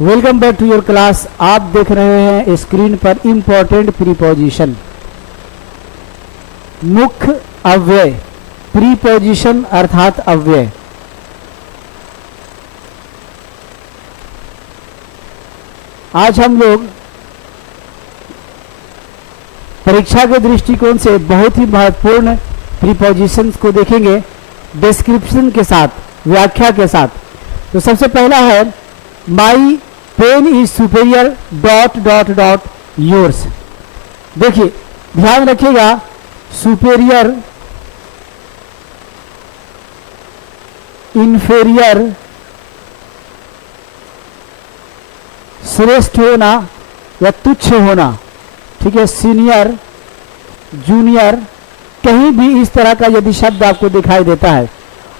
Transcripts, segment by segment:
Welcome back to your class. आप देख रहे हैं स्क्रीन पर इंपॉर्टेंट प्रीपोजिशन, मुख्य अव्यय, प्रीपोजिशन अर्थात अव्यय। आज हम लोग परीक्षा के दृष्टिकोण से बहुत ही महत्वपूर्ण प्रीपोजिशंस को देखेंगे, डिस्क्रिप्शन के साथ, व्याख्या के साथ। तो सबसे पहला है my pen is superior dot dot dot yours. देखिए ध्यान रखिएगा, सुपेरियर, इंफेरियर, श्रेष्ठ होना या तुच्छ होना, ठीक है, सीनियर, जूनियर, कहीं भी इस तरह का यदि शब्द आपको दिखाई देता है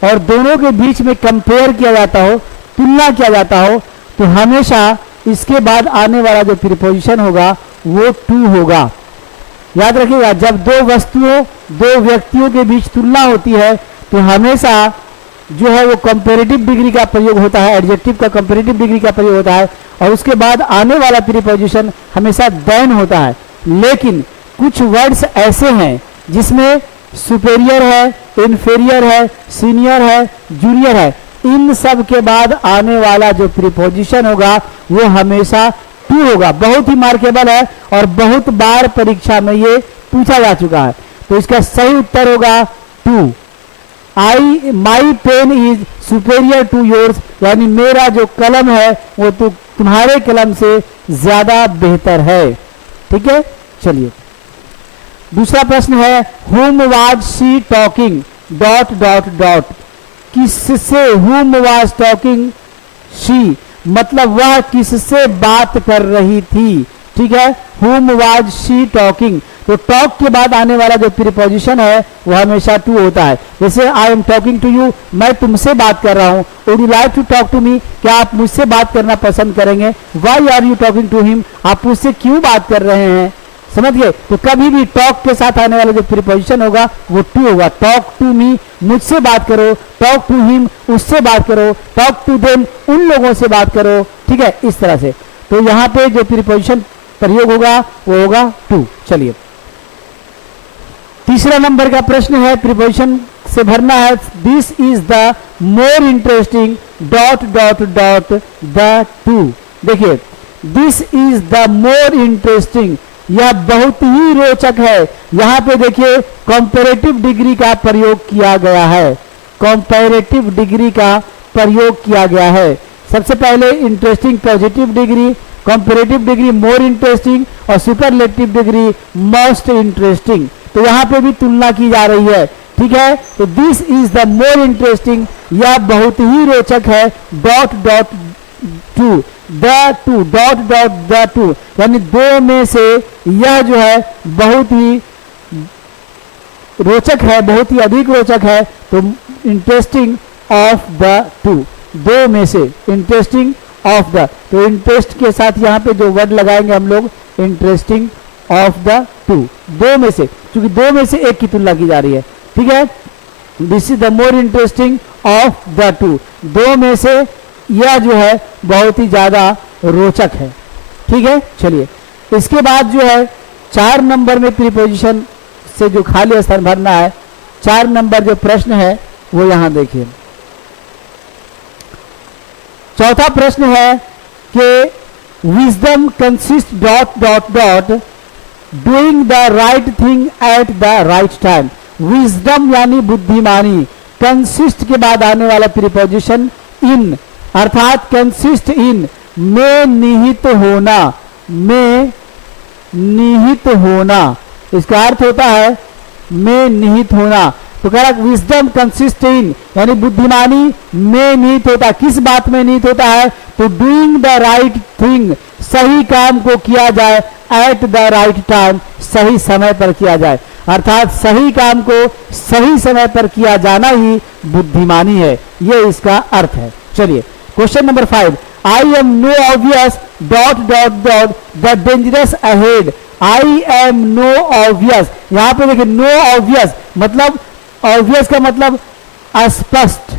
और दोनों के बीच में कंपेयर किया जाता हो, तुलना किया जाता हो, तो हमेशा इसके बाद आने वाला जो प्रीपोजिशन होगा वो टू होगा। याद रखिएगा, जब दो वस्तुओं, दो व्यक्तियों के बीच तुलना होती है तो हमेशा जो है वो कंपैरेटिव डिग्री का प्रयोग होता है, एडजेक्टिव का कंपैरेटिव डिग्री का प्रयोग होता है, और उसके बाद आने वाला प्रीपोजिशन हमेशा देन होता है। लेकिन कुछ वर्ड्स ऐसे हैं जिसमें सुपेरियर है, इंफेरियर है, सीनियर है, जूनियर है, इन सब के बाद आने वाला जो प्रीपोजिशन होगा वो हमेशा टू होगा। बहुत ही मार्केबल है और बहुत बार परीक्षा में ये पूछा जा चुका है। तो इसका सही उत्तर होगा to. My pen is superior to yours, यानी मेरा जो कलम है वो तो तुम्हारे कलम से ज्यादा बेहतर है। ठीक है, चलिए दूसरा प्रश्न है whom was she talking dot dot dot. किससे, whom was talking she, मतलब वह किससे बात कर रही थी। ठीक है, whom was she talking, तो टॉक के बाद आने वाला जो प्रीपोजिशन है वो हमेशा टू होता है। जैसे I am talking to you, मैं तुमसे बात कर रहा हूँ। Would you like to talk to me, क्या आप मुझसे बात करना पसंद करेंगे। Why are you talking to him, आप मुझसे क्यों बात कर रहे हैं। समझ गए। तो कभी भी टॉक के साथ आने वाला जो प्रीपोजिशन होगा वो टू होगा। टॉक टू मी, मुझसे बात करो। टॉक टू हिम, उससे बात करो। टॉक टू देम, उन लोगों से बात करो। ठीक है, इस तरह से। तो यहाँ पे जो प्रीपोजिशन प्रयोग होगा वो होगा टू। चलिए तीसरा नंबर का प्रश्न है, प्रीपोजिशन से भरना है। This is the more interesting dot dot dot the two. देखिए this is the more interesting, यह बहुत ही रोचक है। यहां पे देखिए कंपैरेटिव डिग्री का प्रयोग किया गया है। कंपैरेटिव डिग्री का प्रयोग किया गया है। सबसे पहले interesting positive degree, comparative degree more interesting और सुपरलेटिव डिग्री मोस्ट इंटरेस्टिंग। तो यहां पे भी तुलना की जा रही है। ठीक है, तो this is the more interesting, यह बहुत ही रोचक है। Dot dot to, the two, dot dot the to, यानी दो में से यह जो है बहुत ही रोचक है, बहुत ही अधिक रोचक है। तो इंटरेस्टिंग ऑफ द टू, दो में से इंटरेस्टिंग ऑफ द, तो इंटरेस्ट के साथ यहाँ पे जो वर्ड लगाएंगे हम लोग, इंटरेस्टिंग ऑफ द टू, दो में से, क्योंकि दो में से एक की तुलना की जा रही है। ठीक है, this is the more interesting of the two, दो में से यह जो है बहुत ही ज्यादा रोचक है। ठीक है, चलिए इसके बाद जो है 4 नंबर में प्रीपोजिशन से जो खाली स्थान भरना है, 4 नंबर जो प्रश्न है वो यहां देखिए। चौथा प्रश्न है कि wisdom consist dot dot dot doing the right thing at the right time. Wisdom यानी बुद्धिमानी, कंसिस्ट के बाद आने वाला प्रीपोजिशन इन, अर्थात कंसिस्ट इन, में निहित होना, में निहित होना, इसका अर्थ होता है में निहित होना। तो कह रहा विजडम कंसिस्ट इन, यानी बुद्धिमानी में निहित होता। किस बात में निहित होता है, तो डूइंग द राइट थिंग, सही काम को किया जाए, एट द राइट टाइम, सही समय पर किया जाए, अर्थात सही काम को सही समय पर किया जाना ही बुद्धिमानी है, ये इसका अर्थ है। चलिए question number 5, I am no obvious dot dot dot the dangerous ahead. I am no obvious, यहां पे देखिए नो ऑब्वियस, मतलब ऑब्वियस का मतलब अस्पष्ट,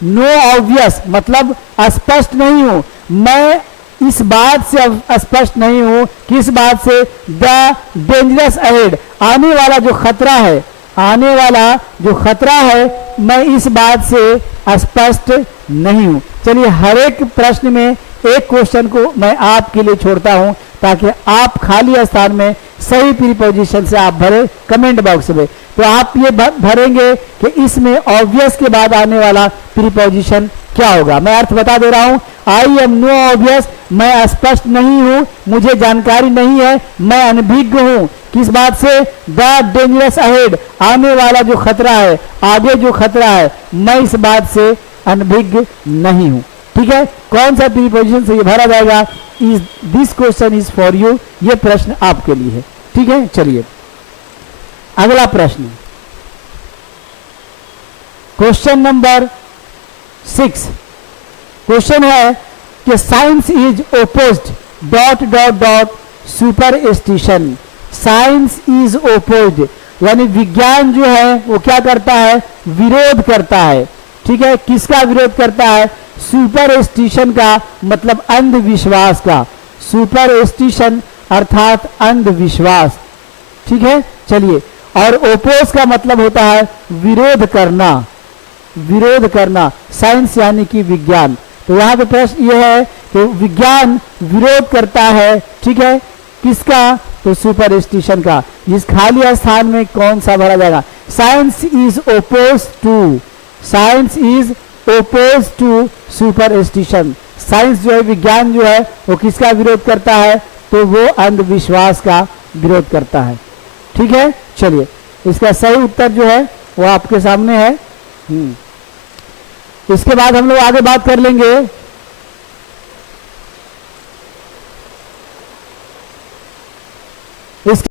नो ऑब्वियस मतलब स्पष्ट नहीं हूं, मैं इस बात से स्पष्ट नहीं हूं, किस बात से, द डेंजरस अहेड, आने वाला जो खतरा है, आने वाला जो खतरा है, मैं इस बात से स्पष्ट नहीं हूं। चलिए हर एक प्रश्न में एक क्वेश्चन को मैं आपके लिए छोड़ता हूं ताकि आप खाली स्थान में सही प्रीपोजिशन से आप भरे कमेंट बॉक्स में। तो आप ये भरेंगे कि इसमें ऑब्वियस के बाद आने वाला प्रीपोजिशन क्या होगा। मैं अर्थ बता दे रहा हूं, आई एम नो ऑब्वियस, मैं स्पष्ट नहीं हूं, मुझे जानकारी नहीं है, मैं अनभिज्ञ हूं, किस बात से, द डेंजरस अहेड, आने वाला जो खतरा है, आगे जो खतरा है, मैं इस बात से अनभिज्ञ नहीं हूं। ठीक है, कौन सा प्रीपोजिशन से ये भरा जाएगा, is this question is for you, ये प्रश्न आपके लिए है। ठीक है, चलिए अगला प्रश्न, क्वेश्चन नंबर 6। क्वेश्चन है कि science is opposed dot dot dot superstition. Science is opposed यानी विज्ञान जो है वो क्या करता है, विरोध करता है। ठीक है, किसका विरोध करता है, सुपरस्टिशन का मतलब अंधविश्वास का, सुपरस्टिशन अर्थात अंधविश्वास। ठीक है, चलिए, और ओपोज का मतलब होता है विरोध करना, विरोध करना, साइंस यानी कि विज्ञान। तो यहां पे प्रश्न यह है कि विज्ञान विरोध करता है, ठीक है, किसका, तो सुपरस्टिशन का। इस खाली स्थान में कौन सा भरा जाएगा, science is oppose to, science is oppose to superstition. Science जो है, विज्ञान जो है वो किसका विरोध करता है, तो वो अंधविश्वास का विरोध करता है। ठीक है, चलिए इसका सही उत्तर जो है वो आपके सामने है। इसके बाद हम लोग आगे बात कर लेंगे इस